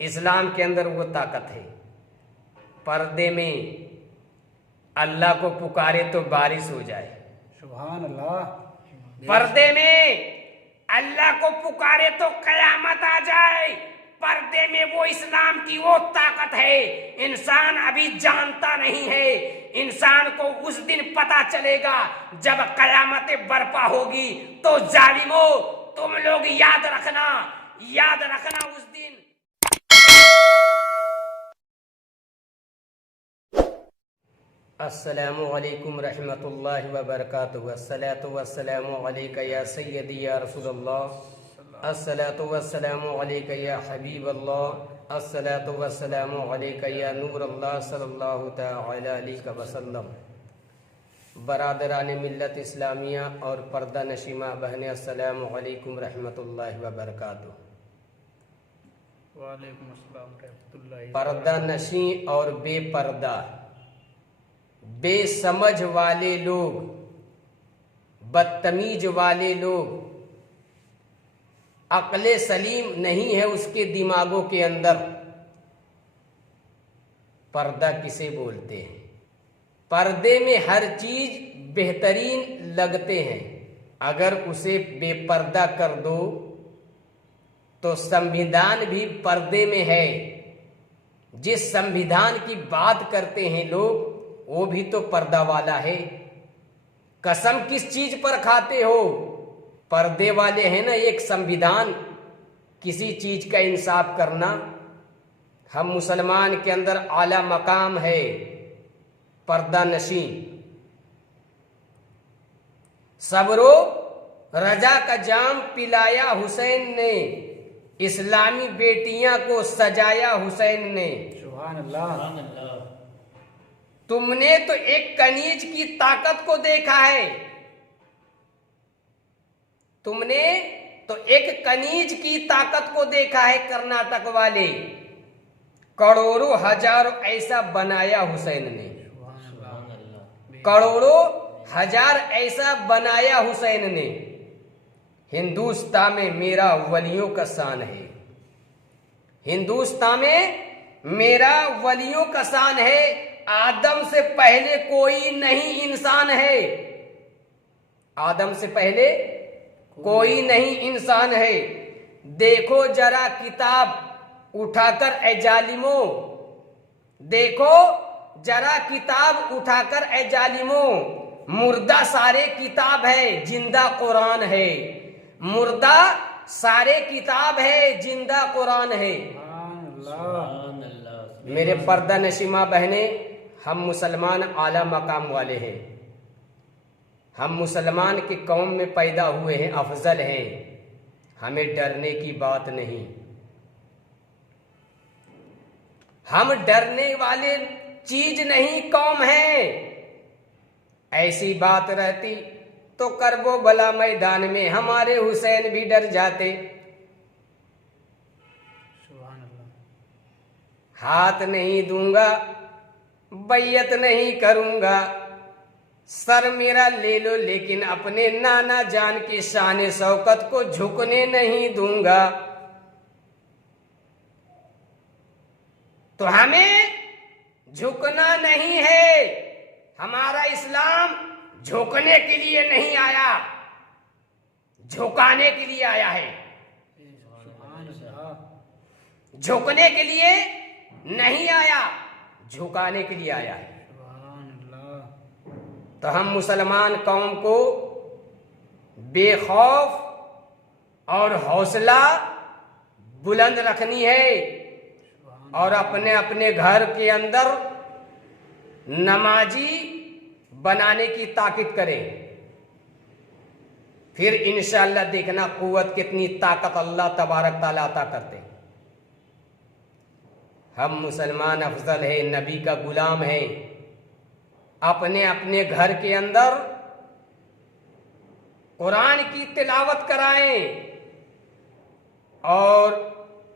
इस्लाम के अंदर वो ताकत है। पर्दे में अल्लाह को पुकारे तो बारिश हो जाए। सुभान अल्लाह। पर्दे में अल्लाह को पुकारे तो कयामत आ जाए। पर्दे में वो इस्लाम की वो ताकत है। इंसान अभी जानता नहीं है। इंसान को उस दिन पता चलेगा जब कयामत बर्पा होगी। तो जालिमो, तुम लोग याद रखना उस दिन। अस्सलामु अलैकुम रहमतुल्लाहि व बरकातुहू। अस्सलातु वस्सलामु अलैका या सय्यदी या रसूलल्लाह। अस्सलातु वस्सलामु अलैका या हबीबल्लाह। अस्सलातु वस्सलामु अलैका या नूरल्लाह सल्लल्लाहु तआला अलैहि वसल्लम। बरादरान मिल्लत इस्लामिया और पर्दा नशीमा बहने, अस्सलामु अलैकुम रहमतुल्लाहि व बरकातुहू। वालेकुम अस्सलाम रहमतुल्लाहि। पर्दा नशी और बेपर्दा, बेसमझ वाले लोग, बदतमीज वाले लोग, अक्ले सलीम नहीं है उसके दिमागों के अंदर। पर्दा किसे बोलते हैं? पर्दे में हर चीज बेहतरीन लगते हैं। अगर उसे बेपर्दा कर दो तो संविधान भी पर्दे में है। जिस संविधान की बात करते हैं लोग, वो भी तो पर्दा वाला है। कसम किस चीज पर खाते हो? पर्दे वाले हैं ना। एक संविधान, किसी चीज का इंसाफ करना। हम मुसलमान के अंदर आला मकाम है पर्दा नशी। सबरो रजा का जाम पिलाया हुसैन ने, इस्लामी बेटियां को सजाया हुसैन ने। सुभान अल्लाह। तुमने तो एक कनीज की ताकत को देखा है। तुमने तो एक कनीज की ताकत को देखा है। कर्नाटक वाले करोड़ों हजारों ऐसा बनाया हुसैन ने। करोड़ों हजार ऐसा बनाया हुसैन ने। हिंदुस्तान में मेरा वलियों का शान है। हिंदुस्तान में मेरा वलियों का शान है। आदम से पहले कोई नहीं इंसान है। आदम से पहले कोई नहीं इंसान है। देखो जरा किताब उठाकर ए जालिमो, देखो जरा किताब उठाकर ए जालिमो। मुर्दा सारे किताब है, जिंदा कुरान है। मुर्दा सारे किताब है, जिंदा कुरान है। मेरे पर्दा नशीमा बहने, हम मुसलमान आला मकाम वाले हैं। हम मुसलमान की कौम में पैदा हुए हैं, अफजल हैं। हमें डरने की बात नहीं। हम डरने वाले चीज नहीं, कौम है। ऐसी बात रहती तो करबो भला मैदान में हमारे हुसैन भी डर जाते। हाथ नहीं दूंगा, बैयत नहीं करूंगा, सर मेरा ले लो, लेकिन अपने नाना जान की शान शौकत को झुकने नहीं दूंगा। तो हमें झुकना नहीं है। हमारा इस्लाम झुकने के लिए नहीं आया, झुकाने के लिए आया है। झुकने के लिए नहीं आया, झुकाने के लिए आया है। तो हम मुसलमान कौम को बेखौफ और हौसला बुलंद रखनी है और अपने अपने घर के अंदर नमाजी बनाने की ताकीद करें। फिर इंशाअल्लाह देखना कुव्वत कितनी ताकत अल्लाह तबारक ताला अता करते हैं। हम मुसलमान अफजल है, नबी का गुलाम है। अपने अपने घर के अंदर कुरान की तिलावत कराएं। और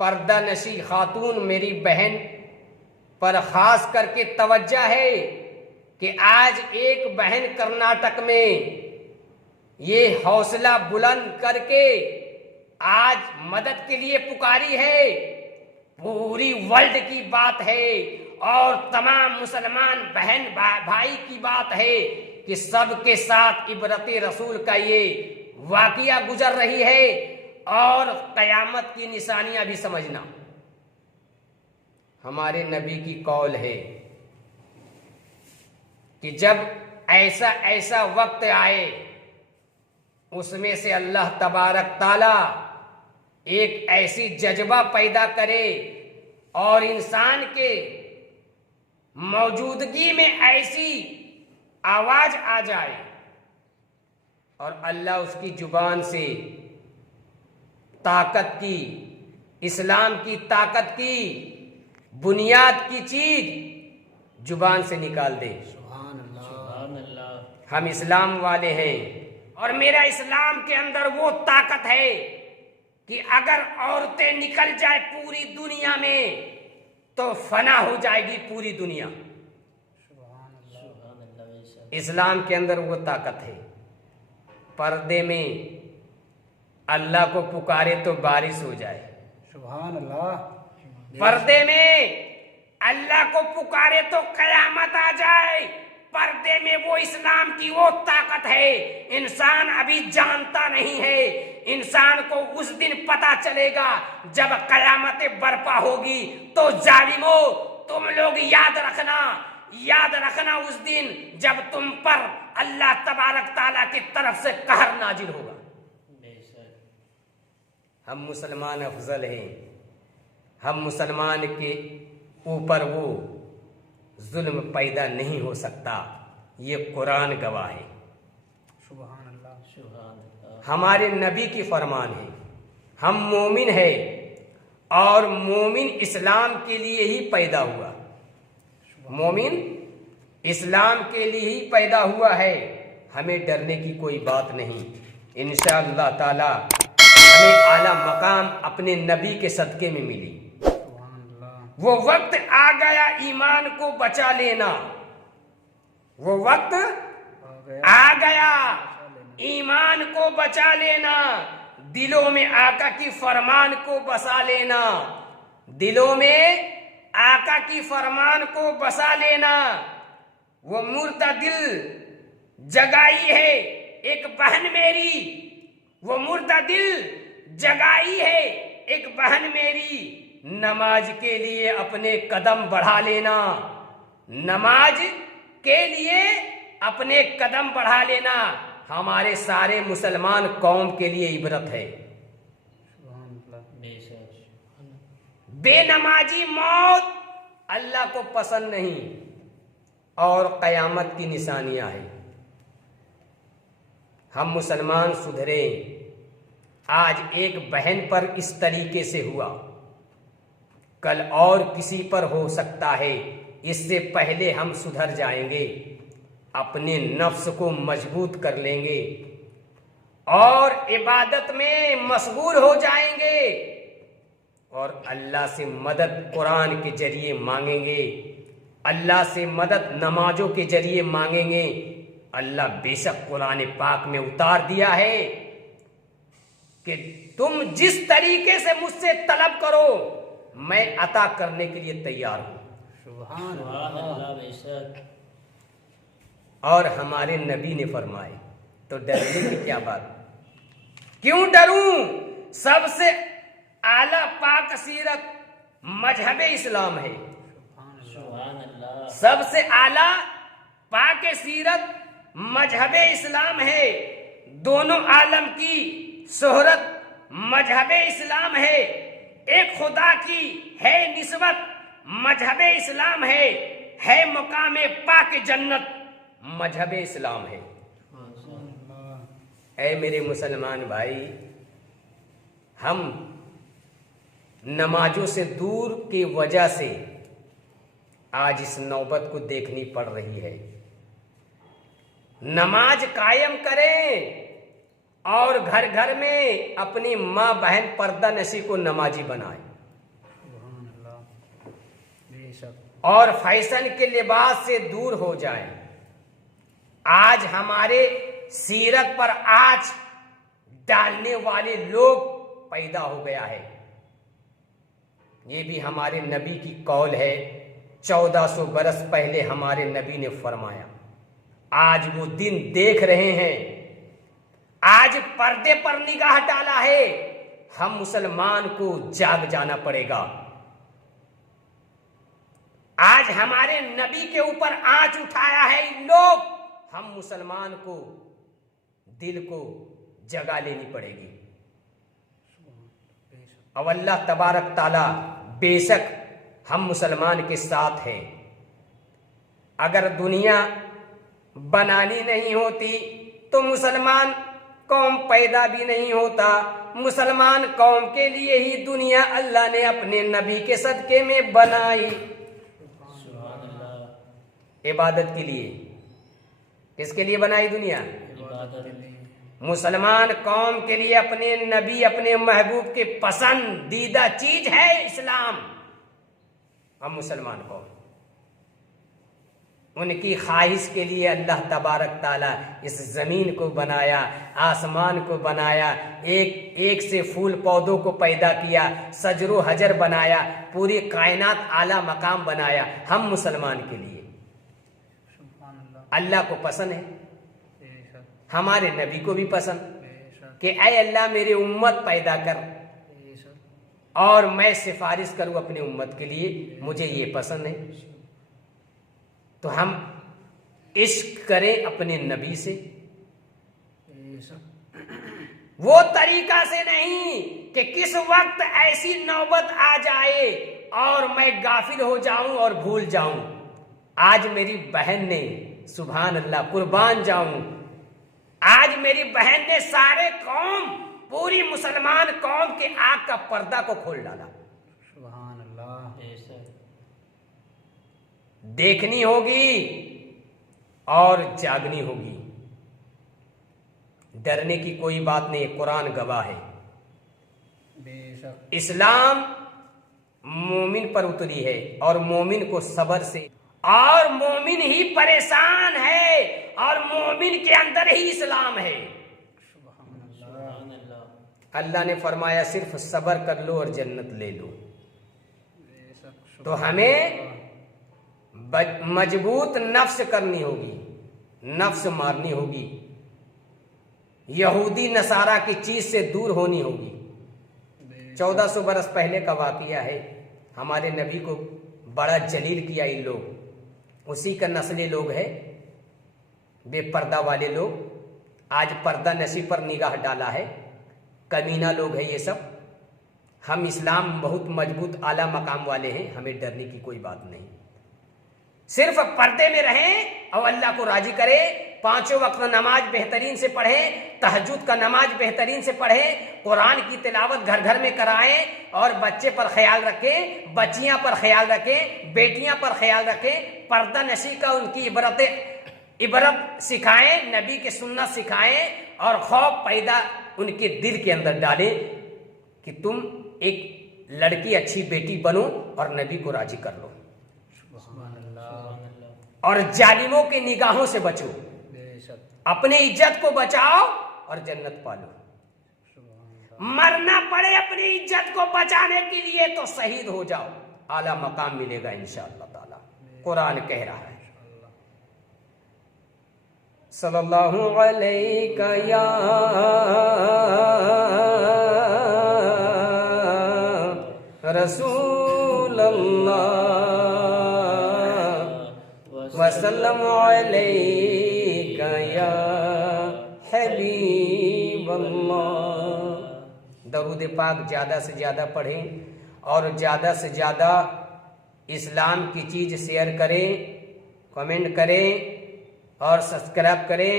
पर्दा नशी खातून मेरी बहन पर खास करके तवज्जो है कि आज एक बहन कर्नाटक में ये हौसला बुलंद करके आज मदद के लिए पुकारी है। पूरी वर्ल्ड की बात है और तमाम मुसलमान बहन भाई की बात है कि सबके साथ इबरत रसूल का ये वाकया गुजर रही है और कयामत की निशानियां भी समझना। हमारे नबी की कौल है कि जब ऐसा ऐसा वक्त आए उसमें से अल्लाह तबारक ताला एक ऐसी जज्बा पैदा करे और इंसान के मौजूदगी में ऐसी आवाज आ जाए और अल्लाह उसकी जुबान से ताकत की, इस्लाम की ताकत की बुनियाद की चीज जुबान से निकाल दे। सुभान अल्लाह। हम इस्लाम वाले हैं और मेरा इस्लाम के अंदर वो ताकत है कि अगर औरतें निकल जाए पूरी दुनिया में तो फना हो जाएगी पूरी दुनिया। इस्लाम के अंदर वो ताकत है। पर्दे में अल्लाह को पुकारे तो बारिश हो जाए। सुभान अल्लाह। पर्दे में अल्लाह को पुकारे तो कयामत आ जाए। पर्दे में वो इस्लाम की वो ताकत है। इंसान अभी जानता नहीं है। इंसान को उस दिन पता चलेगा जब कयामत बर्पा होगी। तो जालिमो, तुम लोग याद रखना उस दिन जब तुम पर अल्लाह तबारक ताला की तरफ से कहर नाजिल होगा। हम मुसलमान अफजल हैं। हम मुसलमान के ऊपर वो जुल्म पैदा नहीं हो सकता। ये कुरान गवाह है। सुभान अल्लाह। हमारे नबी की फरमान है। हम मोमिन है और मोमिन इस्लाम के लिए ही पैदा हुआ। मोमिन इस्लाम के लिए ही पैदा हुआ है। हमें डरने की कोई बात नहीं। इंशाअल्लाह ताला हमें आला मकाम अपने नबी के सदके में मिली। वो वक्त आ गया ईमान को बचा लेना। वो वक्त आ गया ईमान को बचा लेना। दिलों में आका की फरमान को बसा लेना। दिलों में आका की फरमान को बसा लेना। वो मुर्दा दिल जगाई है एक बहन मेरी। वो मुर्दा दिल जगाई है एक बहन मेरी। नमाज के लिए अपने कदम बढ़ा लेना। नमाज के लिए अपने कदम बढ़ा लेना। हमारे सारे मुसलमान कौम के लिए इबरत है। बेनमाजी मौत अल्लाह को पसंद नहीं और कयामत की निशानियां हैं। हम मुसलमान सुधरे। आज एक बहन पर इस तरीके से हुआ, कल और किसी पर हो सकता है। इससे पहले हम सुधर जाएंगे, अपने नफ्स को मजबूत कर लेंगे और इबादत में मशगूल हो जाएंगे और अल्लाह से मदद कुरान के जरिए मांगेंगे। अल्लाह से मदद नमाजों के जरिए मांगेंगे। अल्लाह बेशक कुरान पाक में उतार दिया है कि तुम जिस तरीके से मुझसे तलब करो मैं अता करने के लिए तैयार हूं। सुभान अल्लाह। और हमारे नबी ने फरमाए तो डरने की क्या बात। क्यों डरूं? सबसे आला पाक सीरत मजहब इस्लाम है। सबसे आला पाक सीरत मजहब इस्लाम है। दोनों आलम की शोहरत मजहब इस्लाम है। एक खुदा की है निस्बत मजहब इस्लाम है मुकाम पाक जन्नत मजहब इस्लाम है। ऐ मेरे मुसलमान भाई, हम नमाजों से दूर की वजह से आज इस नौबत को देखनी पड़ रही है। नमाज कायम करें और घर घर में अपनी माँ बहन पर्दा नशी को नमाजी बनाए और फैशन के लिबास से दूर हो जाए। आज हमारे सीरत पर आँच डालने वाले लोग पैदा हो गया है। ये भी हमारे नबी की कौल है। 1400 बरस पहले हमारे नबी ने फरमाया। आज वो दिन देख रहे हैं, आज पर्दे पर निगाह डाला है। हम मुसलमान को जाग जाना पड़ेगा। आज हमारे नबी के ऊपर आंच उठाया है इन लोग। हम मुसलमान को दिल को जगा लेनी पड़ेगी। अब अल्लाह तबारक ताला बेशक हम मुसलमान के साथ हैं। अगर दुनिया बनानी नहीं होती तो मुसलमान कौम पैदा भी नहीं होता। मुसलमान कौम के लिए ही दुनिया अल्लाह ने अपने नबी के सदके में बनाई, इबादत के लिए। किसके लिए बनाई दुनिया? मुसलमान कौम के लिए अपने नबी, अपने महबूब के पसंदीदा चीज है इस्लाम। हम मुसलमान कौम, उनकी ख्वाहिश के लिए अल्लाह तबारक ताला इस जमीन को बनाया, आसमान को बनाया, एक एक से फूल पौधों को पैदा किया, सजरो हजर बनाया, पूरी कायनात आला मकाम बनाया। हम मुसलमान के लिए अल्लाह को पसंद है, हमारे नबी को भी पसंद कि ऐ अल्लाह मेरे उम्मत पैदा कर और मैं सिफारिश करूं अपने उम्मत के लिए, मुझे ये पसंद है। तो हम इश्क करें अपने नबी से, वो तरीका से नहीं कि किस वक्त ऐसी नौबत आ जाए और मैं गाफिल हो जाऊं और भूल जाऊं। आज मेरी बहन ने, सुभान अल्लाह, कुर्बान जाऊं, आज मेरी बहन ने सारे कौम, पूरी मुसलमान कौम के आंख का पर्दा को खोल डाला। सुभान अल्लाह। देखनी होगी और जागनी होगी। डरने की कोई बात नहीं, कुरान गवाह है। बेशक इस्लाम मोमिन पर उतरी है और मोमिन को सबर से, और मोमिन ही परेशान है और मोमिन के अंदर ही इस्लाम है। अल्लाह ने फरमाया सिर्फ सबर कर लो और जन्नत ले लो। तो हमें मजबूत नफ्स करनी होगी, नफ्स मारनी होगी, यहूदी नसारा की चीज से दूर होनी होगी। 1400 बरस पहले का वाकया है। हमारे नबी को बड़ा जलील किया इन लोग, उसी का नस्ली लोग है, बेपर्दा वाले लोग। आज पर्दा नशी पर निगाह डाला है, कमीना लोग है ये सब। हम इस्लाम बहुत मजबूत आला मकाम वाले हैं, हमें डरने की कोई बात नहीं। सिर्फ पर्दे में रहें और अल्लाह को राजी करें। 5 वक्त नमाज बेहतरीन से पढ़ें, तहज्जुद का नमाज बेहतरीन से पढ़ें, कुरान की तिलावत घर घर में कराएं और बच्चे पर ख्याल रखें, बच्चियां पर ख्याल रखें, बेटियां पर ख्याल रखें। पर्दा नशी का उनकी इबरत सिखाएं, नबी के सुन्नत सिखाएं और खौफ पैदा उनके दिल के अंदर डालें कि तुम एक लड़की, अच्छी बेटी बनो और नबी को राजी कर लो और जालिमों के निगाहों से बचो, अपने इज्जत को बचाओ और जन्नत पालो। मरना पड़े अपनी इज्जत को बचाने के लिए तो शहीद हो जाओ, आला मकाम मिलेगा इंशाअल्लाह ताला। कुरान कह रहा है सल्लल्लाहु अलैहि या रसूल अल्लाह वसल्लम अलैका या हबीब अल्लाह। दरूद पाक ज़्यादा से ज़्यादा पढ़ें और ज़्यादा से ज़्यादा इस्लाम की चीज़ शेयर करें, कमेंट करें और सब्सक्राइब करें।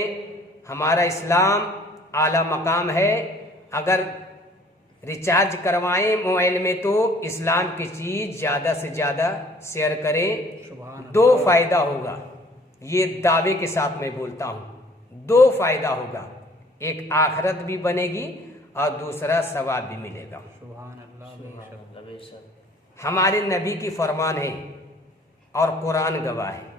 हमारा इस्लाम आला मकाम है। अगर रिचार्ज करवाएं मोबाइल में तो इस्लाम की चीज़ ज़्यादा से ज़्यादा शेयर करें। 2 फायदा होगा, ये दावे के साथ मैं बोलता हूँ। 2 फायदा होगा, एक आखिरत भी बनेगी और दूसरा सवाब भी मिलेगा। हमारे नबी की फरमान है और कुरान गवाह है।